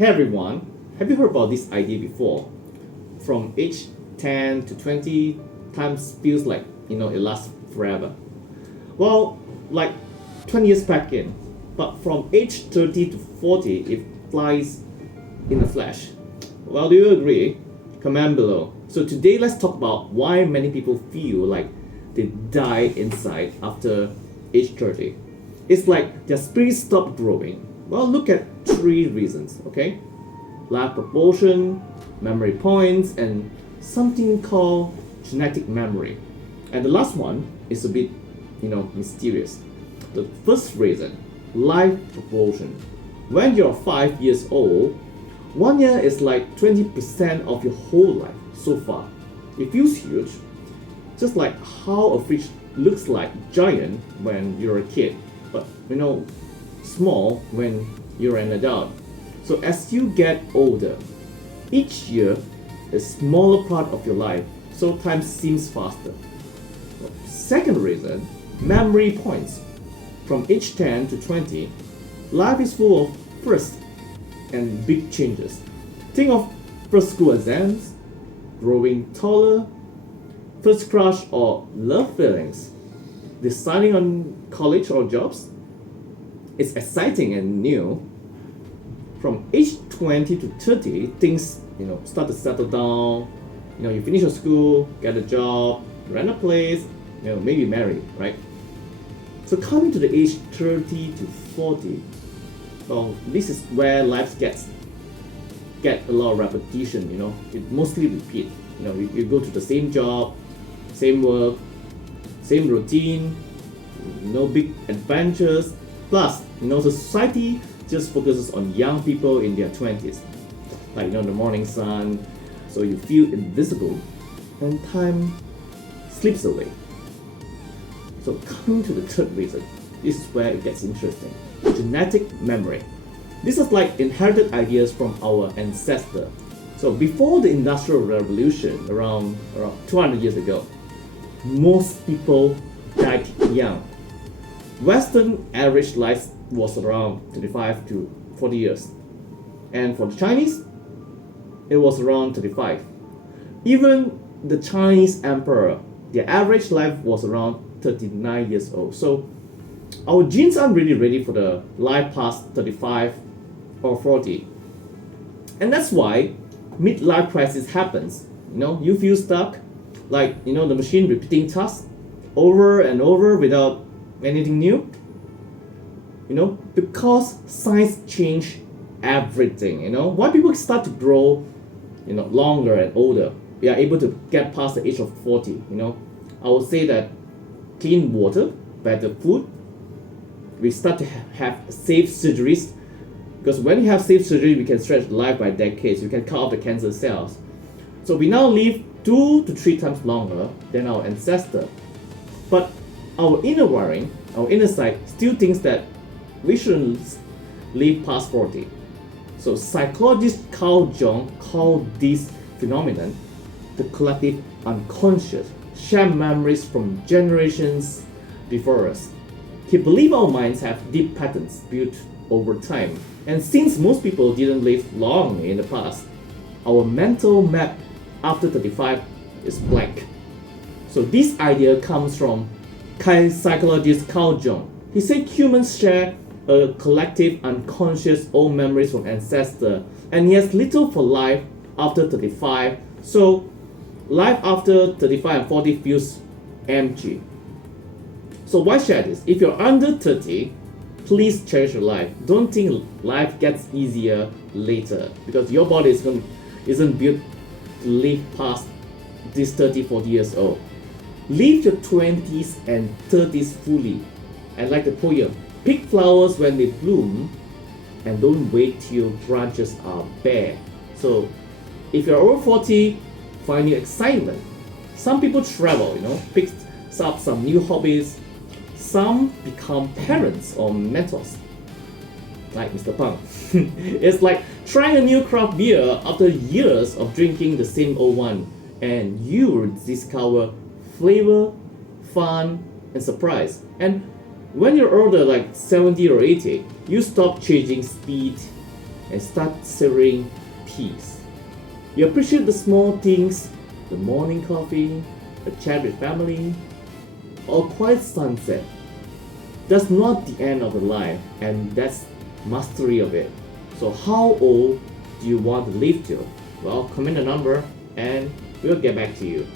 Hey everyone, have you heard about this idea before? From age 10 to 20, time feels like, it lasts forever. Well, like 20 years back in, but from age 30 to 40, it flies in a flash. Well, do you agree? Comment below. So today let's talk about why many people feel like they die inside after age 30. It's like their spirit stopped growing. Well, look at three reasons, okay? Life proportion, memory points, and something called genetic memory. And the last one is a bit, mysterious. The first reason, life proportion. When you're 5 years old, 1 year is like 20% of your whole life so far. It feels huge, just like how a fridge looks like giant when you're a kid, but small when you're an adult. So as you get older, each year is a smaller part of your life, so time seems faster. Second reason, memory points. From age 10 to 20, life is full of first and big changes. Think of first school exams, growing taller, first crush or love feelings, deciding on college or jobs. It's exciting and new. From age 20 to 30, things start to settle down. You finish your school, get a job, rent a place, maybe marry, right? So coming to the age 30 to 40, well, this is where life get a lot of repetition. It mostly repeat. You go to the same job, same work, same routine, no big adventures. Plus, society just focuses on young people in their 20s, like the morning sun. So you feel invisible, and time slips away. So coming to the third reason, this is where it gets interesting. Genetic memory. This is like inherited ideas from our ancestor. So before the Industrial Revolution, around 200 years ago, most people died young. Western average life was around 35 to 40 years. And for the Chinese, it was around 35. Even the Chinese emperor, their average life was around 39 years old. So our genes aren't really ready for the life past 35 or 40. And that's why midlife crisis happens. You feel stuck, like the machine repeating tasks over and over without anything new. Because science changed everything. Why people start to grow longer and older, we are able to get past the age of 40. I would say that clean water, better food, we start to have safe surgeries, because when you have safe surgery, we can stretch life by decades. You can cut off the cancer cells. So we now live 2 to 3 times longer than our ancestor. But our inner wiring, our inner side, still thinks that we shouldn't live past 40. So psychologist Carl Jung called this phenomenon the collective unconscious, shared memories from generations before us. He believed our minds have deep patterns built over time. And since most people didn't live long in the past, our mental map after 35 is blank. So this idea comes from psychologist Carl Jung. He said humans share a collective unconscious old memories from ancestors, and he has little for life after 35. So life after 35 and 40 feels empty. So why share this? If you're under 30, please cherish your life. Don't think life gets easier later, because your body isn't built to live past this 30, 40 years old. Live your 20s and 30s fully. And like the poem, pick flowers when they bloom and don't wait till branches are bare. So if you're over 40, find new excitement. Some people travel, pick up some new hobbies. Some become parents or mentors, like Mr. Pang. It's like trying a new craft beer after years of drinking the same old one, and you will discover flavor, fun, and surprise. And when you're older, like 70 or 80, you stop chasing speed and start savoring peace. You appreciate the small things, the morning coffee, a chat with family, or a quiet sunset. That's not the end of the life, and that's mastery of it. So, how old do you want to live till? Well, comment a number and we'll get back to you.